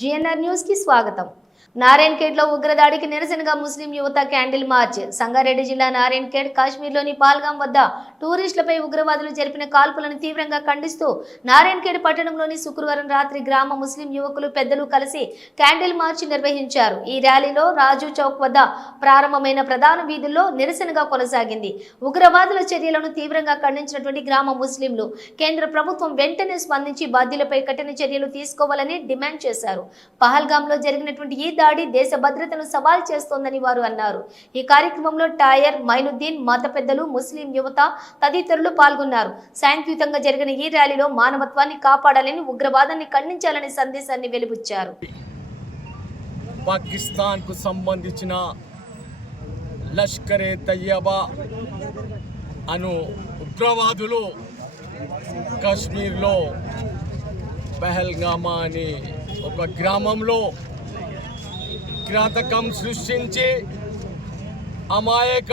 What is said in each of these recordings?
GNR news కి స్వాగతం. నారాయణఖేడ్ లో ఉగ్రదాడికి నిరసనగా ముస్లిం యువత క్యాండిల్ మార్చ్. సంగారెడ్డి జిల్లా నారాయణఖేడ్ కాశ్మీర్లోని పాల్గాం వద్ద టూరిస్టులపై ఉగ్రవాదులు జరిపిన కాల్పులను తీవ్రంగా ఖండిస్తూ నారాయణఖేడ్ పట్టణంలోని శుక్రవారం రాత్రి గ్రామ ముస్లిం యువకులు పెద్దలు కలిసి క్యాండిల్ మార్చ్ నిర్వహించారు. ఈ ర్యాలీలో రాజు చౌక్ వద్ద ప్రారంభమైన ప్రధాన వీధుల్లో నిరసనగా కొనసాగింది. ఉగ్రవాదుల చర్యలను తీవ్రంగా ఖండించినటువంటి గ్రామ ముస్లింలు కేంద్ర ప్రభుత్వం వెంటనే స్పందించి బాధ్యులపై కఠిన చర్యలు తీసుకోవాలని డిమాండ్ చేశారు. పహల్గాంలో జరిగినటువంటి ఈ దాడి దేశ భద్రతను సవాల్ చేస్తోందని వారు అన్నారు. ఈ కార్యక్రమంలో టైర్ మైనుద్దీన్, మత పెద్దలు, ముస్లిం యువత తదితరులు పాల్గొన్నారు. శాంతియుతంగా జరిగిన ఈ ర్యాలీలో మానవత్వాన్ని కాపాడాలని, ఉగ్రవాదాన్ని ఖండించాలని సందేశాన్ని వెలుబుచ్చారు. పాకిస్తాన్ కు సంబంధించిన లష్కరే తయ్యబా అను ఉగ్రవాదులు కాశ్మీర్లో పహల్గామా అని ఒక గ్రామంలో కిరాతకం సృష్టించి అమాయక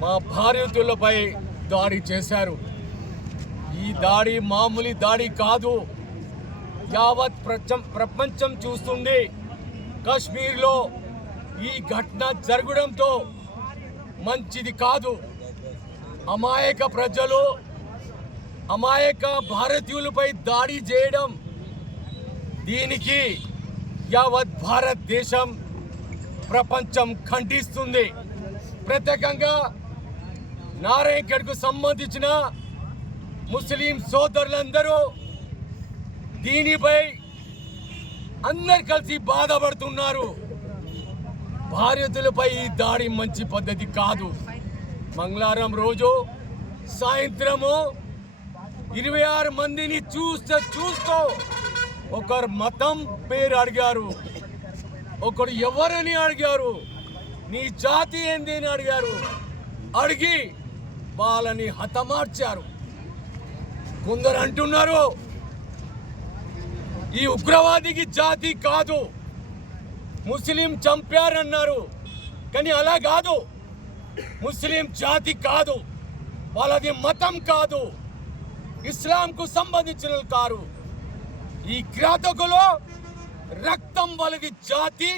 మా భారతీయులపై దాడి చేశారు. ఈ దాడి మామూలు దాడి కాదు. యావత్ ప్రపంచం చూస్తుంది. కాశ్మీర్లో ఈ ఘటన జరగడంతో మంచిది కాదు. అమాయక ప్రజలు, అమాయక భారతీయులపై దాడి చేయడం, దీనికి యావత్ భారతదేశం ప్రపంచం ఖండిస్తుంది. ప్రత్యేకంగా నారాయణఖేడ్కు సంబంధించిన ముస్లిం సోదరులందరూ దీనిపై అందరు కలిసి బాధపడుతున్నారు. భారతీయులపై ఈ దాడి మంచి పద్ధతి కాదు. మంగళవారం రోజు సాయంత్రము 26 మందిని చూస్తూ ఒకరు మతం పేరు అడిగారు, ఒకరు ఎవరని అడిగారు, నీ జాతి ఏంది అని అడిగారు. అడిగి వాళ్ళని హతమార్చారు. కొందరు అంటున్నారు ఈ ఉగ్రవాదికి జాతి కాదు, ముస్లిం చంపారన్నారు. కానీ అలా కాదు. ముస్లిం జాతి కాదు, వాళ్ళది మతం కాదు, ఇస్లాంకు సంబంధించిన కారు. ఈ కిరాతకులు రక్తం వాళ్ళది జాతి,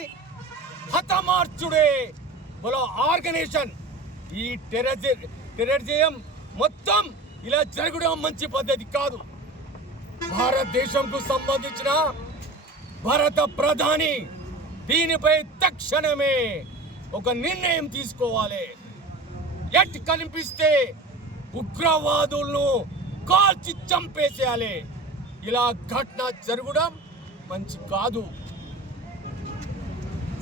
హతమార్చుడే వాళ్ళ ఆర్గనైజేషన్. ఈ టెర్రరిజం మొత్తం ఇలా జరగడం మంచి పద్ధతి కాదు. భారతదేశంకు సంబంధించిన భారత ప్రధాని దీనిపై తక్షణమే ఒక నిర్ణయం తీసుకోవాలి. ఎట్ కనిపిస్తే ఉగ్రవాదులను కాల్చి చంపేసేయాలి. ఇలా ఘటన జరగడం మంచి కాదు.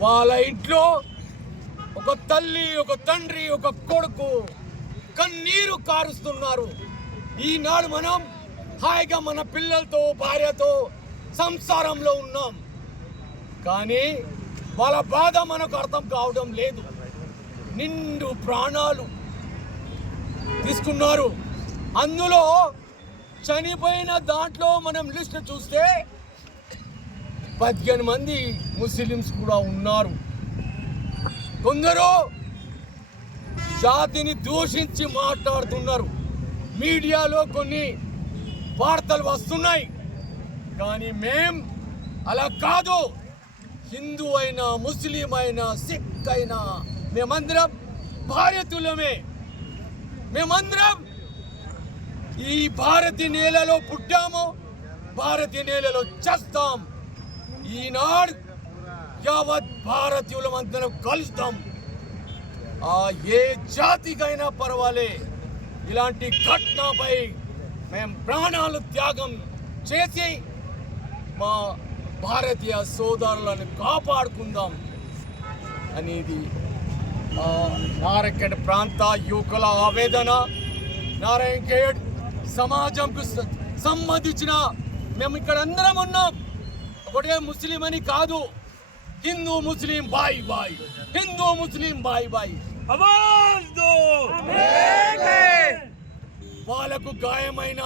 వాళ్ళ ఇంట్లో ఒక తల్లి, ఒక తండ్రి, ఒక కొడుకు కన్నీరు కారుస్తున్నారు. ఈనాడు మనం హాయిగా మన పిల్లలతో, భార్యతో సంసారంలో ఉన్నాం. కానీ వాళ్ళ బాధ మనకు అర్థం కావడం లేదు. నిండు ప్రాణాలు తీసుకున్నారు. అందులో చనిపోయిన దాంట్లో మనం లిస్ట్ చూస్తే 15 మంది ముస్లిమ్స్ కూడా ఉన్నారు. కొందరు జాతిని దూషించి మాట్లాడుతున్నారు. మీడియాలో కొన్ని వార్తలు వస్తున్నాయి. కానీ మేం అలా కాదు. హిందూ అయినా, ముస్లిం అయినా, సిక్ అయినా మేమందరం భారతీయులమే. మేమందరం ఈ భారతీయ నేలలో పుట్టాము, భారతీయ నేలలో చేస్తాం. ఈనాడు యావత్ భారతీయులమందరం కలుస్తాం. ఏ జాతికైనా పర్వాలే, ఇలాంటి ఘటనపై మేము ప్రాణాలు త్యాగం చేసి మా భారతీయ సోదరులను కాపాడుకుందాం అనేది నారాయణఖేడ్ ప్రాంత యువకుల ఆవేదన. నారాయణఖేడ్ సమాజంకు సంబంధించిన మేము ఇక్కడ అందరం ఉన్నాం. ఒకటే ముస్లిం అని కాదు, హిందూ ముస్లిం బాయ్ బాయ్, హిందూ ముస్లిం బాయ్ బాయ్. వాళ్ళకు గాయమైన